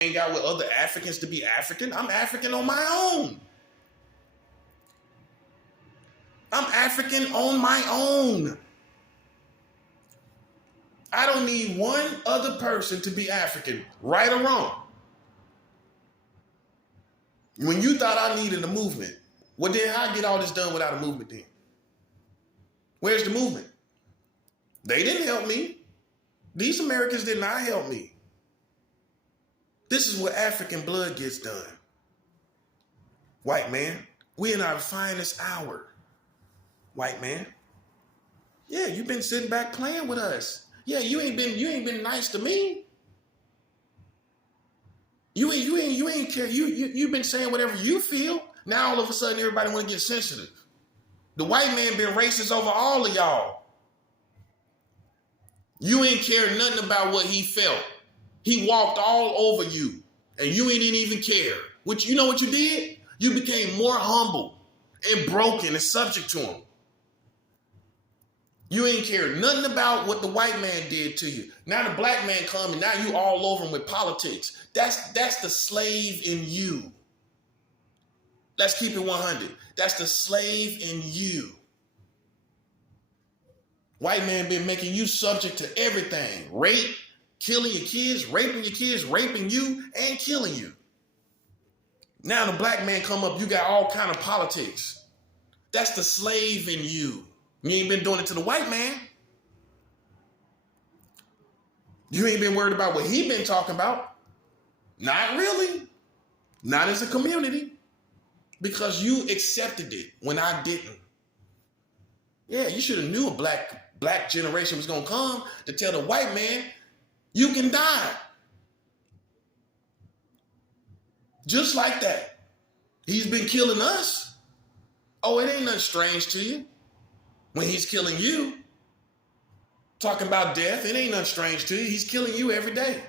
hang out with other Africans to be African. I'm African on my own. I'm African on my own. I don't need one other person to be African, right or wrong. When you thought I needed a movement, well then how get all this done without a movement then? Where's the movement? They didn't help me. These Americans did not help me. This is where African blood gets done. White man, we in our finest hour. White man. Yeah, you've been sitting back playing with us. Yeah, you ain't been nice to me. You ain't care. You've been saying whatever you feel. Now all of a sudden everybody want to get sensitive. The white man been racist over all of y'all. You ain't care nothing about what he felt. He walked all over you and you ain't even care. Which you know what you did? You became more humble and broken and subject to him. You ain't care nothing about what the white man did to you. Now the black man come and now you all over him with politics. That's the slave in you. Let's keep it 100. That's the slave in you. White man been making you subject to everything. Rape, killing your kids, raping you, and killing you. Now the black man come up, you got all kind of politics. That's the slave in you. You ain't been doing it to the white man. You ain't been worried about what he been talking about. Not really. Not as a community. Because you accepted it when I didn't. Yeah, you should have knew a black generation was going to come to tell the white man, you can die. Just like that. He's been killing us. Oh, it ain't nothing strange to you. When he's killing you, talking about death, it ain't nothing strange to you. He's killing you every day.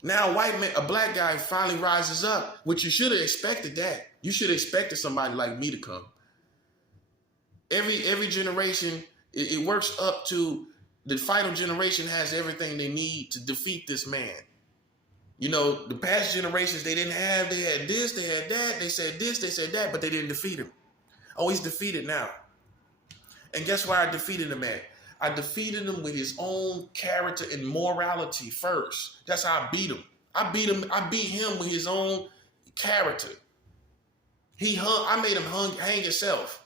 Now a black guy finally rises up, which you should have expected that. You should have expected somebody like me to come. Every generation, it works up to the final generation has everything they need to defeat this man. You know, the past generations they didn't have, they had this, they had that, they said this, they said that, but they didn't defeat him. Oh, he's defeated now. And guess where I defeated him at? I defeated him with his own character and morality first. That's how I beat him. I beat him with his own character. I made him hang himself.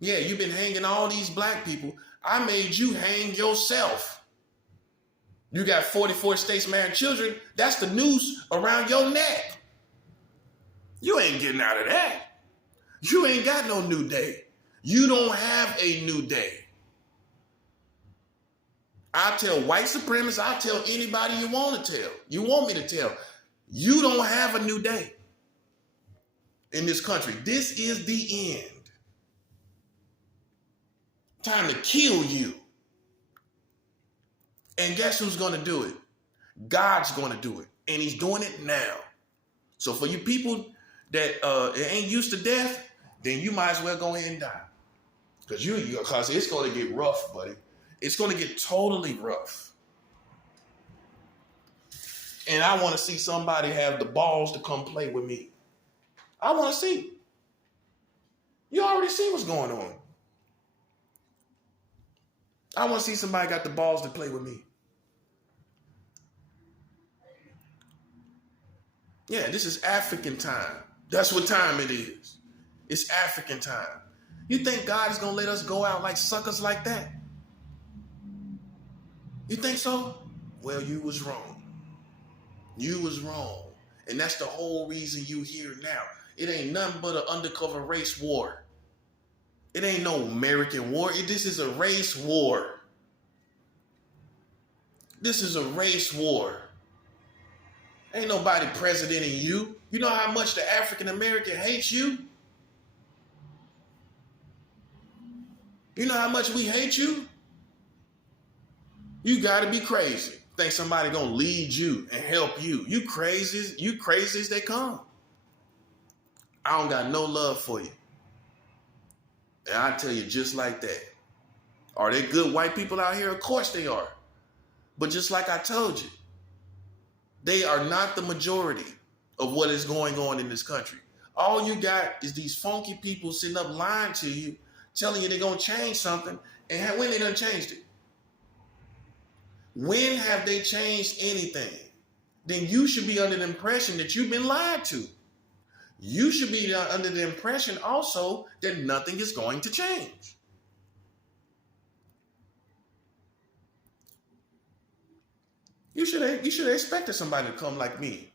Yeah, you've been hanging all these black people. I made you hang yourself. You got 44 states married children. That's the noose around your neck. You ain't getting out of that. You ain't got no new day. You don't have a new day. I tell white supremacists, I tell anybody you want to tell. You want me to tell. You don't have a new day in this country. This is the end. Time to kill you. And guess who's going to do it? God's going to do it. And he's doing it now. So for you people that ain't used to death, then you might as well go ahead and die. Because it's going to get rough, buddy. It's going to get totally rough. And I want to see somebody have the balls to come play with me. I want to see. You already see what's going on. I want to see somebody got the balls to play with me. Yeah, this is African time. That's what time it is. It's African time. You think God is going to let us go out like suckers like that? You think so? Well, you was wrong. You was wrong. And that's the whole reason you here now. It ain't nothing but an undercover race war. It ain't no American war. This is a race war. This is a race war. Ain't nobody presidenting you. You know how much the African American hates you? You know how much we hate you? You gotta be crazy. Think somebody gonna lead you and help you. You crazy as they come. I don't got no love for you. And I tell you just like that. Are there good white people out here? Of course they are. But just like I told you, They are not the majority of what is going on in this country. All you got is these funky people sitting up lying to you, telling you they're going to change something, and when they done changed it? When have they changed anything? Then you should be under the impression that you've been lied to. You should be under the impression also that nothing is going to change. You should have expected somebody to come like me.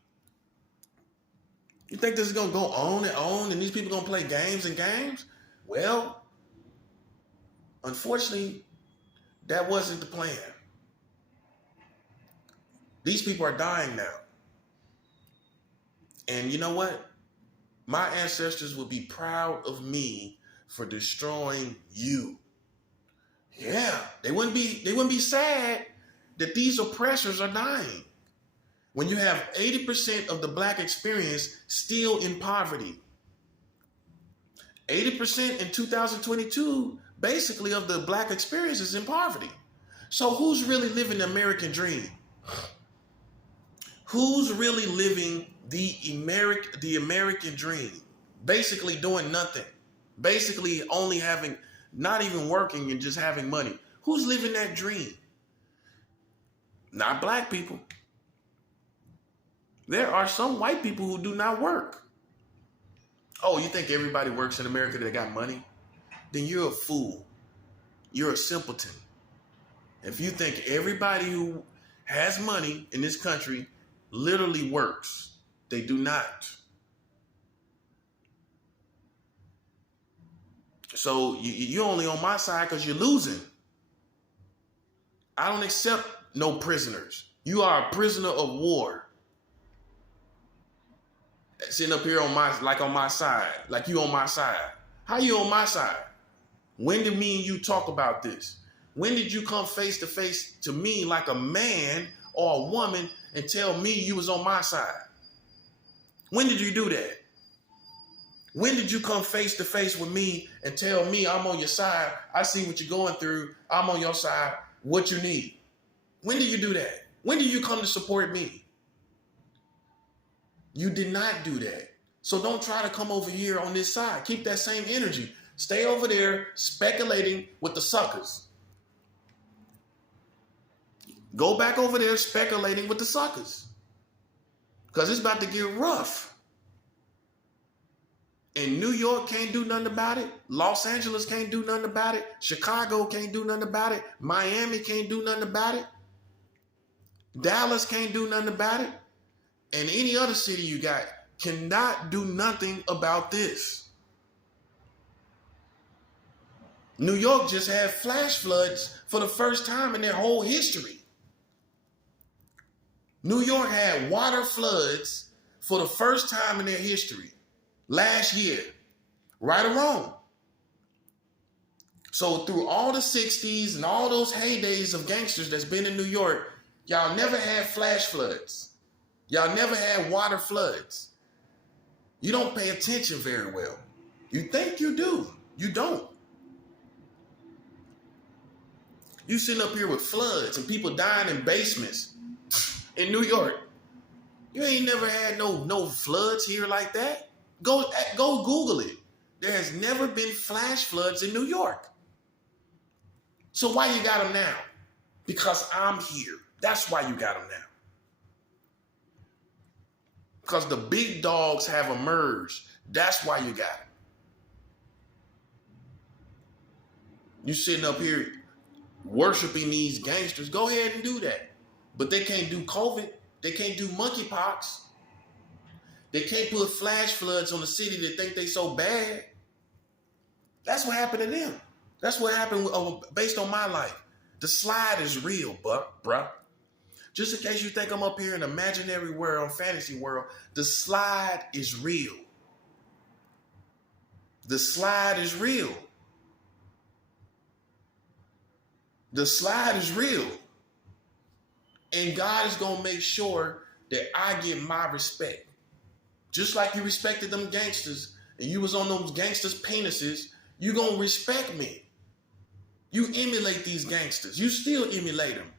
You think this is going to go on and these people going to play games and games? Well, unfortunately, that wasn't the plan. These people are dying now. And you know what? My ancestors would be proud of me for destroying you. Yeah, they wouldn't be sad that these oppressors are dying. When you have 80% of the black experience still in poverty. 80% in 2022, basically, of the black experience is in poverty. So who's really living the American dream? Who's really living the American dream? Basically doing nothing. Basically only having, not even working and just having money. Who's living that dream? Not black people. There are some white people who do not work. Oh, you think everybody works in America that got money? Then you're a fool. You're a simpleton. If you think everybody who has money in this country literally works, they do not. So you're only on my side because you're losing. I don't accept no prisoners. You are a prisoner of war. Sitting up here on my side, like you on my side. How you on my side? When did me and you talk about this? When did you come face to face to me like a man or a woman and tell me you was on my side? When did you do that? When did you come face to face with me and tell me I'm on your side? I see what you're going through. I'm on your side. What you need? When did you do that? When did you come to support me? You did not do that. So don't try to come over here on this side. Keep that same energy. Stay over there speculating with the suckers. Go back over there speculating with the suckers. Because it's about to get rough. And New York can't do nothing about it. Los Angeles can't do nothing about it. Chicago can't do nothing about it. Miami can't do nothing about it. Dallas can't do nothing about it. And any other city you got cannot do nothing about this. New York just had flash floods for the first time in their whole history. New York had water floods for the first time in their history last year, right or wrong. So through all the 60s and all those heydays of gangsters that's been in New York, y'all never had flash floods. Y'all never had water floods. You don't pay attention very well. You think you do. You don't. You sitting up here with floods and people dying in basements in New York. You ain't never had no floods here like that. Go Google it. There has never been flash floods in New York. So why you got them now? Because I'm here. That's why you got them now. Because the big dogs have emerged. That's why you got it. You sitting up here worshiping these gangsters. Go ahead and do that. But they can't do COVID. They can't do monkeypox. They can't put flash floods on the city that think they so bad. That's what happened to them. That's what happened based on my life. The slide is real, bruh. Just in case you think I'm up here in imaginary world, fantasy world, the slide is real. The slide is real. The slide is real. And God is going to make sure that I get my respect. Just like you respected them gangsters and you was on those gangsters' penises, you going to respect me. You emulate these gangsters. You still emulate them.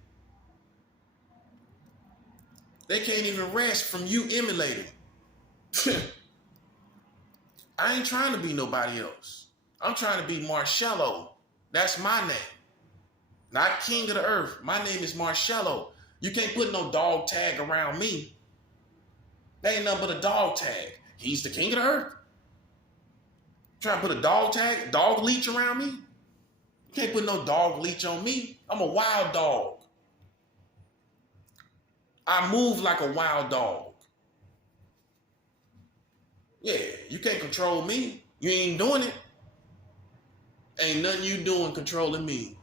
They can't even rest from you emulating. I ain't trying to be nobody else. I'm trying to be Marcello. That's my name. Not king of the earth. My name is Marcello. You can't put no dog tag around me. That ain't nothing but a dog tag. He's the king of the earth. Trying to put a dog tag, dog leech around me? You can't put no dog leech on me. I'm a wild dog. I move like a wild dog. Yeah, you can't control me. You ain't doing it. Ain't nothing you doing controlling me.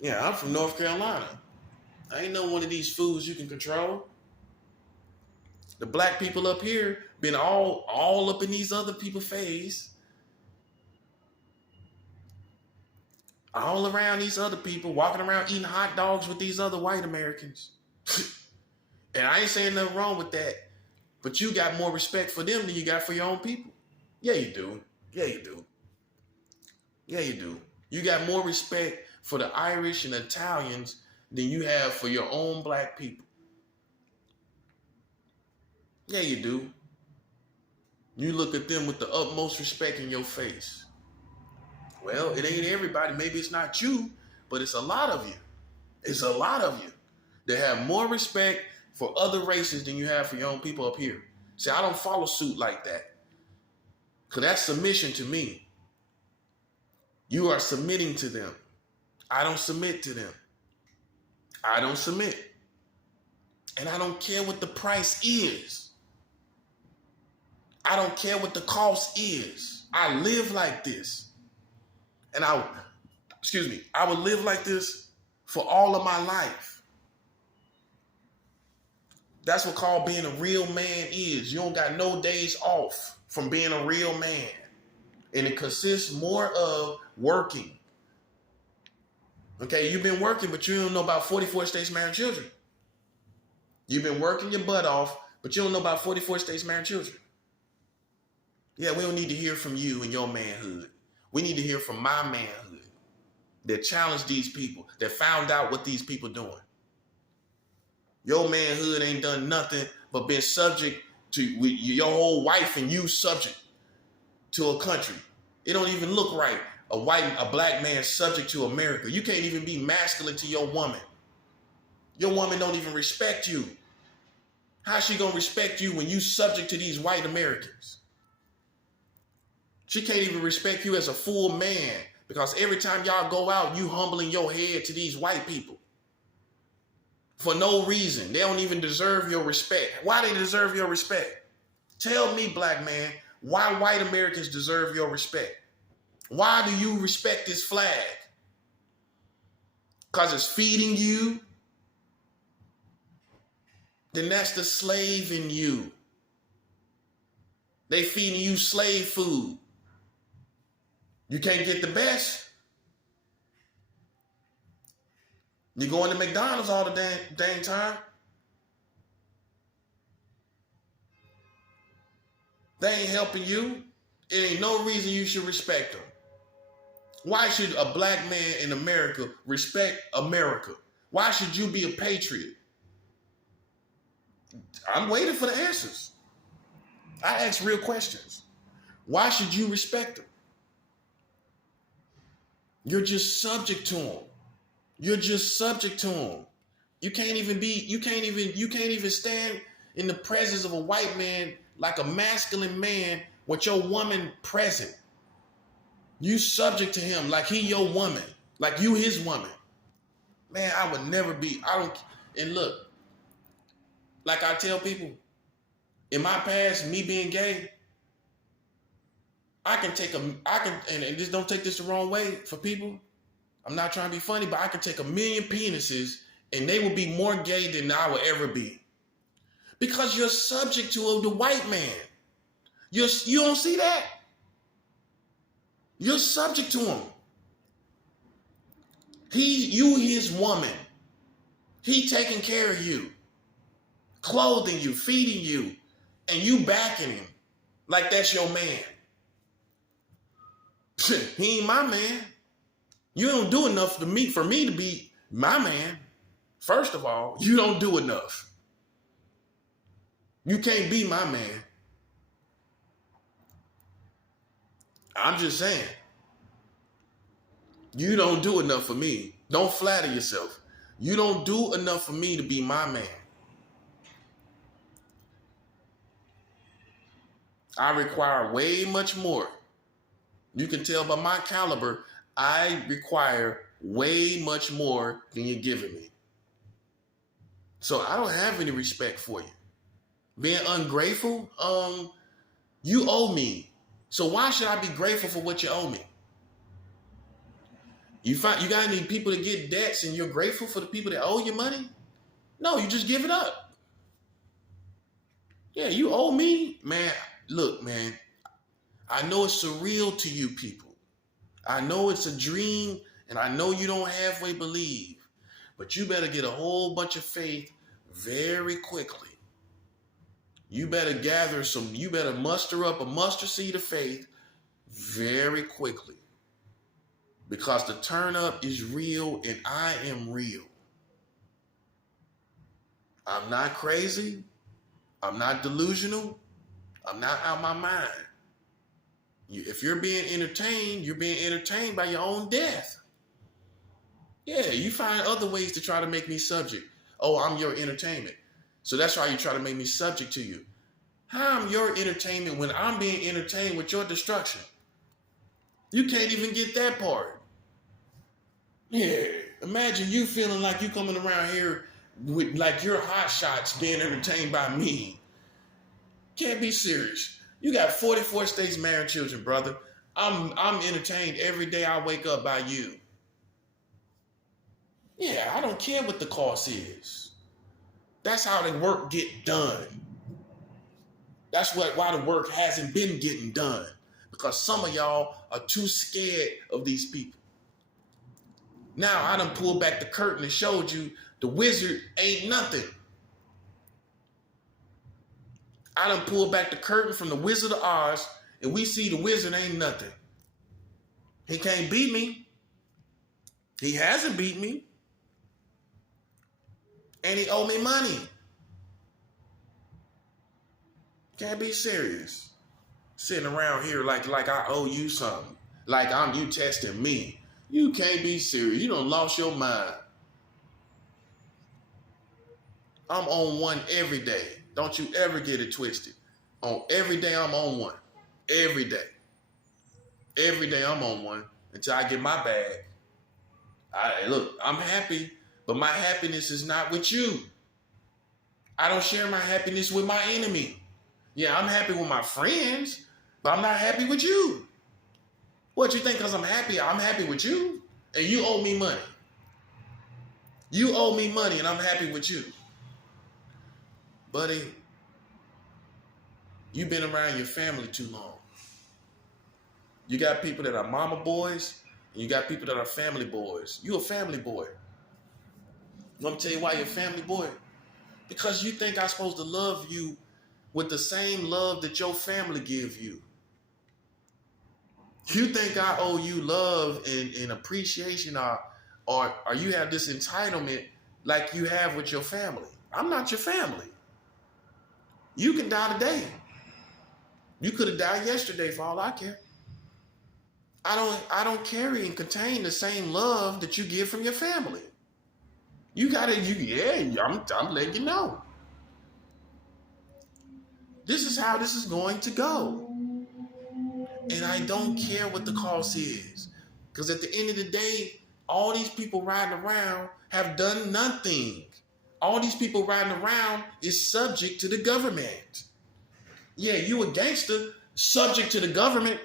Yeah, I'm from North Carolina. I ain't no one of these fools you can control. The black people up here been all up in these other people's face. All around these other people, walking around eating hot dogs with these other white Americans. And I ain't saying nothing wrong with that. But you got more respect for them than you got for your own people. Yeah, you do. Yeah, you do. Yeah, you do. You got more respect for the Irish and Italians than you have for your own black people. Yeah, you do. You look at them with the utmost respect in your face. Well, it ain't everybody. Maybe it's not you, but it's a lot of you. It's a lot of you that have more respect for other races than you have for your own people up here. See, I don't follow suit like that. Because that's submission to me. You are submitting to them. I don't submit to them. I don't submit. And I don't care what the price is. I don't care what the cost is. I live like this. And I would live like this for all of my life. That's what called being a real man is. You don't got no days off from being a real man. And it consists more of working. Okay, you've been working, but you don't know about 44 states marrying children. You've been working your butt off, but you don't know about 44 states marrying children. Yeah, we don't need to hear from you and your manhood. We need to hear from my manhood that challenged these people, that found out what these people doing. Your manhood ain't done nothing but been subject to your whole wife and you subject to a country. It don't even look right. A black man subject to America. You can't even be masculine to your woman. Your woman don't even respect you. How's she gonna respect you when you subject to these white Americans? She can't even respect you as a full man because every time y'all go out, you humbling your head to these white people. For no reason. They don't even deserve your respect. Why they deserve your respect? Tell me, black man, why white Americans deserve your respect? Why do you respect this flag? Because it's feeding you? Then that's the slave in you. They feeding you slave food. You can't get the best. You going to McDonald's all the dang time. They ain't helping you. It ain't no reason you should respect them. Why should a black man in America respect America? Why should you be a patriot? I'm waiting for the answers. I ask real questions. Why should you respect them? You're just subject to them. You're just subject to them. You can't even stand in the presence of a white man like a masculine man with your woman present. You subject to him like he your woman, like you his woman. Man, I would never be, and look, like I tell people, in my past, me being gay, and just don't take this the wrong way for people. I'm not trying to be funny, but I can take 1 million penises and they will be more gay than I will ever be. Because you're subject to the white man. You don't see that? You're subject to him. You his woman. He taking care of you, clothing you, feeding you, and you backing him like that's your man. He ain't my man. You don't do enough for me to be my man. First of all, you don't do enough. You can't be my man. I'm just saying. You don't do enough for me. Don't flatter yourself. You don't do enough for me to be my man. I require way much more. You can tell by my caliber, I require way much more than you're giving me. So I don't have any respect for you. Being ungrateful, you owe me. So why should I be grateful for what you owe me? You got any people that get debts and you're grateful for the people that owe you money? No, you just give it up. Yeah, you owe me, man. Look, man, I know it's surreal to you people. I know it's a dream, and I know you don't halfway believe, but you better get a whole bunch of faith very quickly. You better you better muster up a mustard seed of faith very quickly. Because the turn up is real and I am real. I'm not crazy. I'm not delusional. I'm not out of my mind. If you're being entertained by your own death. Yeah, you find other ways to try to make me subject. Oh, I'm your entertainment. So that's why you try to make me subject to you. How am your entertainment when I'm being entertained with your destruction? You can't even get that part. Yeah, imagine you feeling like you coming around here with like your hot shots being entertained by me. Can't be serious. You got 44 states, married, children, brother. I'm entertained every day I wake up by you. Yeah, I don't care what the cost is. That's how the work get done. That's why the work hasn't been getting done. Because some of y'all are too scared of these people. Now I done pulled back the curtain and showed you the wizard ain't nothing. I done pulled back the curtain from the Wizard of Oz and we see the wizard ain't nothing. He can't beat me. He hasn't beat me. And he owe me money. Can't be serious. Sitting around here like I owe you something. Like you testing me. You can't be serious. You done lost your mind. I'm on one every day. Don't you ever get it twisted. On every day I'm on one. Every day. Every day I'm on one until I get my bag. Look, I'm happy, but my happiness is not with you. I don't share my happiness with my enemy. Yeah, I'm happy with my friends, but I'm not happy with you. What, you think because I'm happy with you? And you owe me money. You owe me money and I'm happy with you. Buddy, you've been around your family too long. You got people that are mama boys, and you got people that are family boys. You a family boy. Let me tell you why you're a family boy. Because you think I'm supposed to love you with the same love that your family give you. You think I owe you love and appreciation or you have this entitlement like you have with your family. I'm not your family. You can die today. You could have died yesterday for all I care. I don't carry and contain the same love that you get from your family. I'm letting you know. This is how this is going to go. And I don't care what the cost is. Because at the end of the day, all these people riding around have done nothing. All these people riding around is subject to the government. Yeah, you a gangster, subject to the government.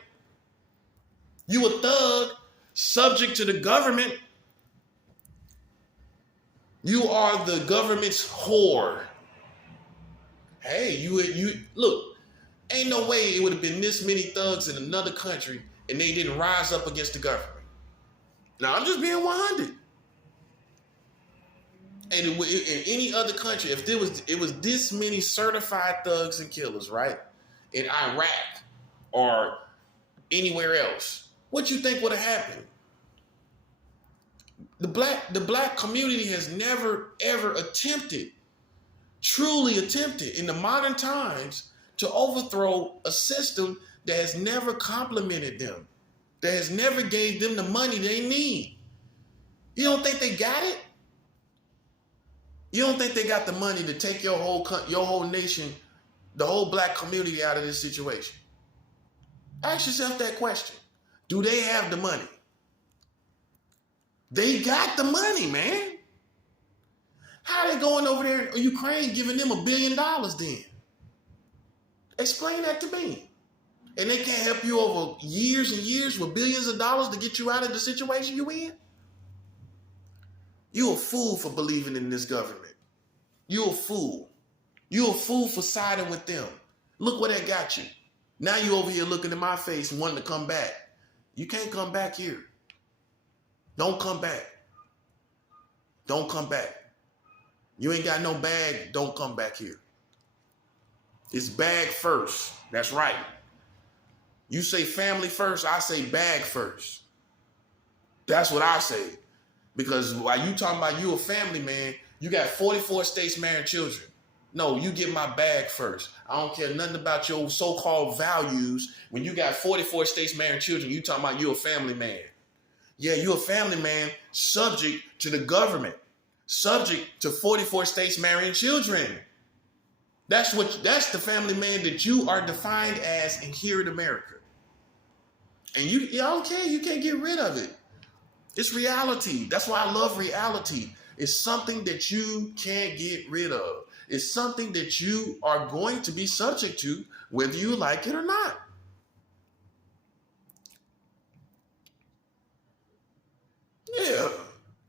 You a thug, subject to the government. You are the government's whore. Hey, you look, ain't no way it would have been this many thugs in another country and they didn't rise up against the government. Now, I'm just being 100. And in any other country, if it was this many certified thugs and killers, right? In Iraq or anywhere else, what you think would have happened? The black community has never ever truly attempted in the modern times to overthrow a system that has never complimented them, that has never gave them the money they need. You don't think they got it? You don't think they got the money to take your whole nation, the whole black community out of this situation? Ask yourself that question. Do they have the money? They got the money, man. How are they going over there in Ukraine giving them $1 billion then? Explain that to me. And they can't help you over years and years with billions of dollars to get you out of the situation you in? You a fool for believing in this government. You a fool. You a fool for siding with them. Look where that got you. Now you over here looking in my face and wanting to come back. You can't come back here. Don't come back. Don't come back. You ain't got no bag, don't come back here. It's bag first. That's right. You say family first, I say bag first. That's what I say. Because while you talking about you a family man, you got 44 states marrying children. No, you get my bag first. I don't care nothing about your so-called values. When you got 44 states marrying children, you talking about you a family man. Yeah, you a family man subject to the government, subject to 44 states marrying children. That's the family man that you are defined as in here in America. And you don't care, you can't get rid of it. It's reality. That's why I love reality. It's something that you can't get rid of. It's something that you are going to be subject to, whether you like it or not. Yeah.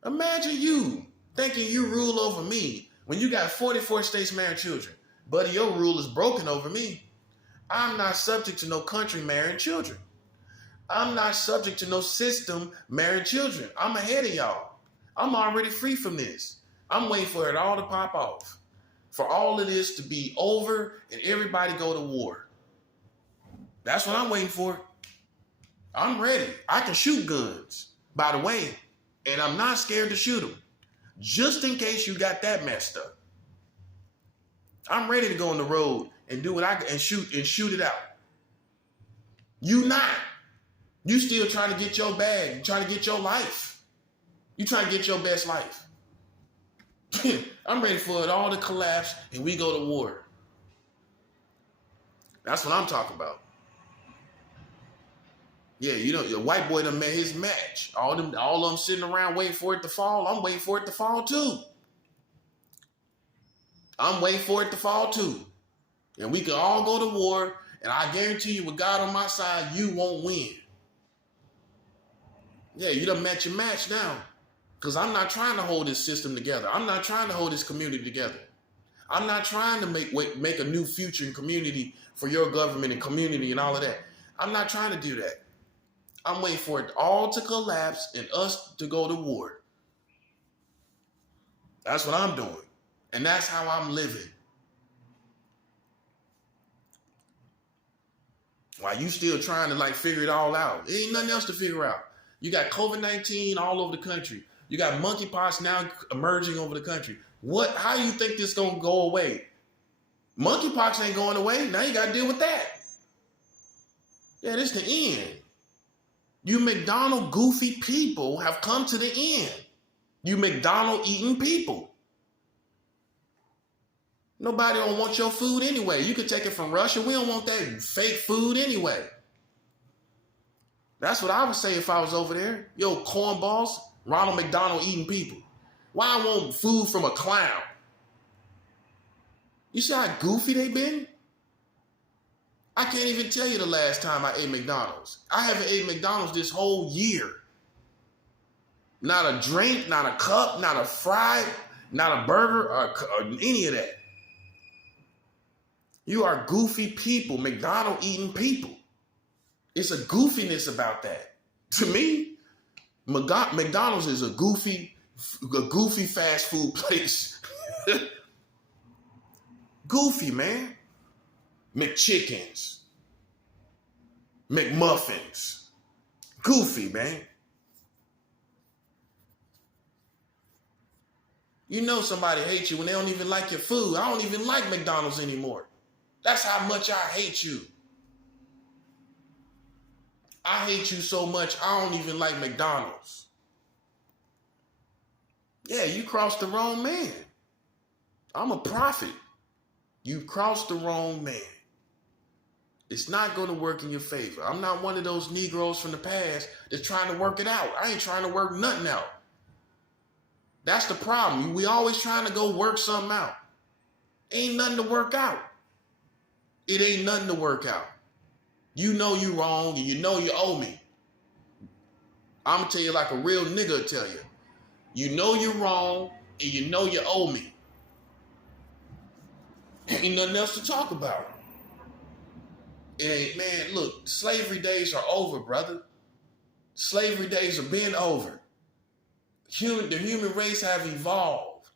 Imagine you thinking you rule over me when you got 44 states marrying children. Buddy, your rule is broken over me. I'm not subject to no country marrying children. I'm not subject to no system marrying children. I'm ahead of y'all. I'm already free from this. I'm waiting for it all to pop off. For all of this to be over and everybody go to war. That's what I'm waiting for. I'm ready. I can shoot guns, by the way, and I'm not scared to shoot them. Just in case you got that messed up. I'm ready to go on the road and do what I can and shoot it out. You not. You still trying to get your bag. You trying to get your life. You trying to get your best life. I'm ready for it all to collapse and we go to war. That's what I'm talking about. Yeah, you know, the white boy done met his match. All of them sitting around waiting for it to fall. I'm waiting for it to fall too. I'm waiting for it to fall too. And we can all go to war, and I guarantee you with God on my side, you won't win. Yeah, you done met your match now. Because I'm not trying to hold this system together. I'm not trying to hold this community together. I'm not trying to make a new future and community for your government and community and all of that. I'm not trying to do that. I'm waiting for it all to collapse and us to go to war. That's what I'm doing. And that's how I'm living. While you still trying to figure it all out. There ain't nothing else to figure out. You got COVID-19 all over the country. You got monkeypox now emerging over the country. How do you think this gonna go away? Monkeypox ain't going away. Now you gotta deal with that. Yeah, this is the end. You McDonald goofy people have come to the end. You McDonald eating people. Nobody don't want your food anyway. You can take it from Russia. We don't want that fake food anyway. That's what I would say if I was over there. Yo, cornballs, Ronald McDonald eating people. Why I want food from a clown? You see how goofy they been? I can't even tell you the last time I ate McDonald's. I haven't ate McDonald's this whole year. Not a drink, not a cup, not a fry, not a burger, or any of that. You are goofy people, McDonald eating people. It's a goofiness about that. To me, McDonald's is a goofy fast food place. Goofy, man. McChickens. McMuffins. Goofy, man. You know somebody hates you when they don't even like your food. I don't even like McDonald's anymore. That's how much I hate you. I hate you so much, I don't even like McDonald's. Yeah, you crossed the wrong man. I'm a prophet. You crossed the wrong man. It's not going to work in your favor. I'm not one of those Negroes from the past that's trying to work it out. I ain't trying to work nothing out. That's the problem. We always trying to go work something out. Ain't nothing to work out. It ain't nothing to work out. You know you wrong and you know you owe me. I'm going to tell you like a real nigga will tell you. You know you're wrong and you know you owe me. Ain't nothing else to talk about. It ain't, man, look, slavery days are over, brother. Slavery days are been over. The human race have evolved.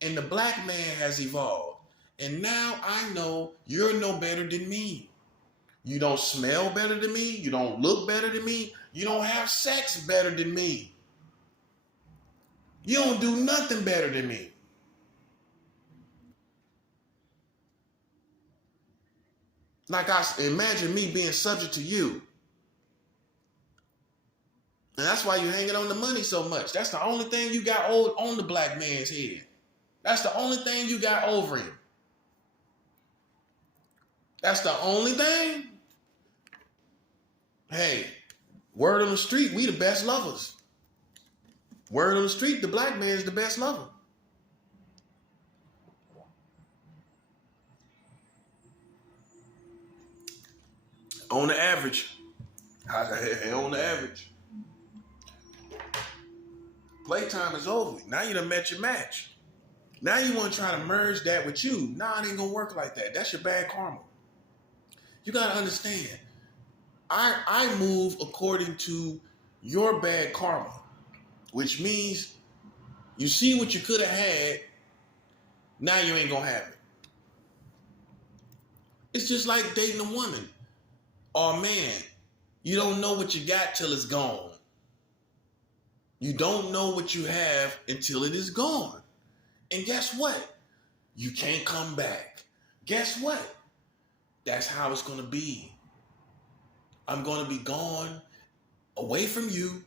And the black man has evolved. And now I know you're no better than me. You don't smell better than me. You don't look better than me. You don't have sex better than me. You don't do nothing better than me. Like I imagine me being subject to you. And that's why you're hanging on the money so much. That's the only thing you got on the black man's head. That's the only thing you got over him. That's the only thing. Hey, word on the street, we the best lovers. Word on the street, the black man is the best lover. On the average. On the average. Playtime is over. Now you done met your match. Now you want to try to merge that with you. Nah, it ain't gonna work like that. That's your bad karma. You gotta understand. I move according to your bad karma, which means you see what you could have had, now you ain't gonna have it. It's just like dating a woman or a man. You don't know what you got till it's gone. You don't know what you have until it is gone. And guess what? You can't come back. Guess what? That's how it's gonna be. I'm gonna be gone away from you,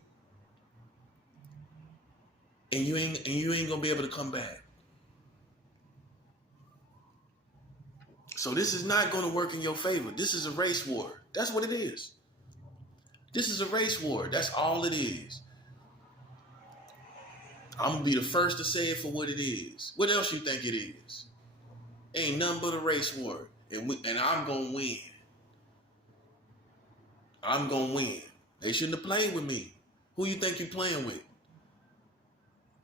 and you ain't gonna be able to come back. So this is not gonna work in your favor. This is a race war. That's what it is. This is a race war. That's all it is. I'm gonna be the first to say it for what it is. What else you think it is? Ain't nothing but a race war, and I'm gonna win. I'm gonna win. They shouldn't have played with me. Who you think you're playing with?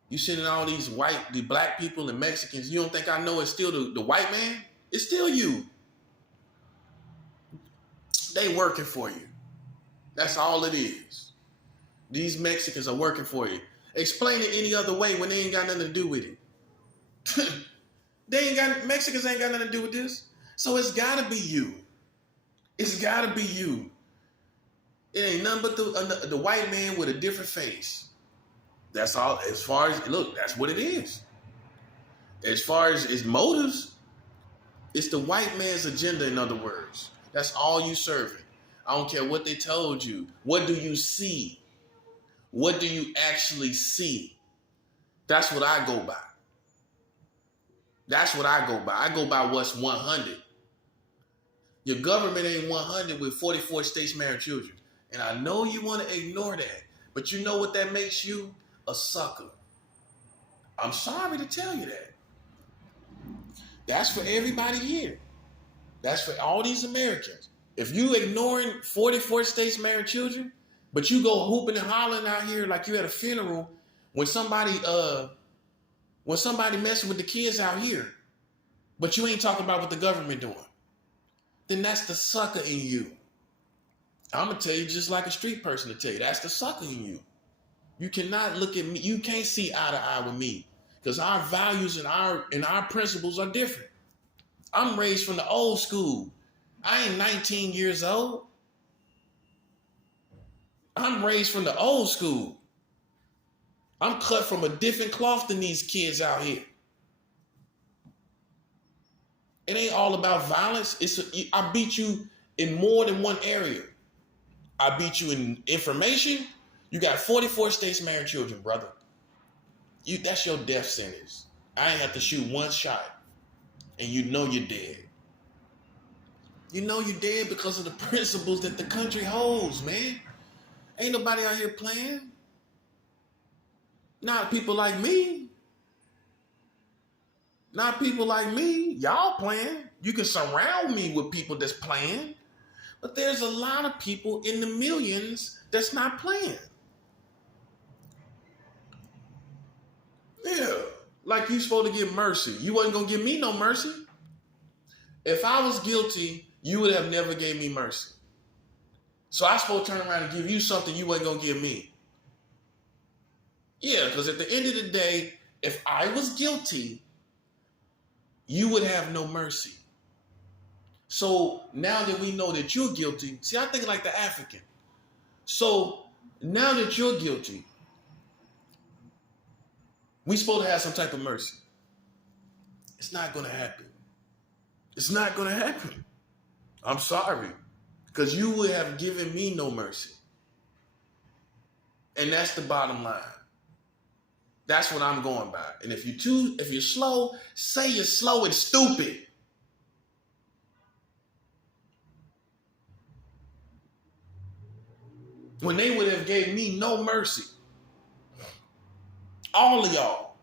You sending all these the black people and Mexicans. You don't think I know it's still the white man? It's still you. They working for you. That's all it is. These Mexicans are working for you. Explain it any other way when they ain't got nothing to do with it. Mexicans ain't got nothing to do with this. So it's gotta be you. It's gotta be you. It ain't nothing but the white man with a different face. That's all. As far as, look, that's what it is. As far as its motives, it's the white man's agenda, in other words. That's all you serving. I don't care what they told you. What do you see? What do you actually see? That's what I go by. That's what I go by. I go by what's 100. Your government ain't 100 with 44 states marrying children. And I know you want to ignore that. But you know what that makes you? A sucker. I'm sorry to tell you that. That's for everybody here. That's for all these Americans. If you ignoring 44 states marrying children, but you go hooping and hollering out here like you at a funeral when somebody messing with the kids out here, but you ain't talking about what the government doing, then that's the sucker in you. I'm gonna tell you just like a street person to tell you, that's the sucker in you. You cannot look at me. You can't see eye to eye with me because our values and our principles are different. I'm raised from the old school. I ain't 19 years old. I'm raised from the old school. I'm cut from a different cloth than these kids out here. all about violence. I beat you in more than one area. I beat you in information. You got 44 states married children, brother. That's your death sentence. I ain't have to shoot one shot, and you know you're dead. You know you're dead because of the principles that the country holds, man. Ain't nobody out here playing. Not people like me. Not people like me. Y'all playing. You can surround me with people that's playing. But there's a lot of people in the millions that's not playing. Yeah. Like you supposed to get mercy. You wasn't going to give me no mercy. If I was guilty, you would have never gave me mercy. So I supposed to turn around and give you something you wasn't going to give me. Yeah, because at the end of the day, if I was guilty, you would have no mercy. So now that we know that you're guilty, see, I think like the African. So now that you're guilty, we supposed to have some type of mercy. It's not going to happen. It's not going to happen. I'm sorry. Because you would have given me no mercy. And that's the bottom line. That's what I'm going by. And if you're slow, say you're slow and stupid. When they would have gave me no mercy. All of y'all.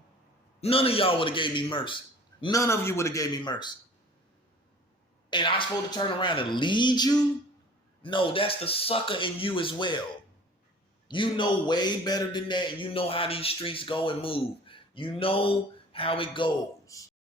None of y'all would have gave me mercy. None of you would have gave me mercy. And I'm supposed to turn around and lead you? No, that's the sucker in you as well. You know way better than that, and you know how these streets go and move. You know how it goes.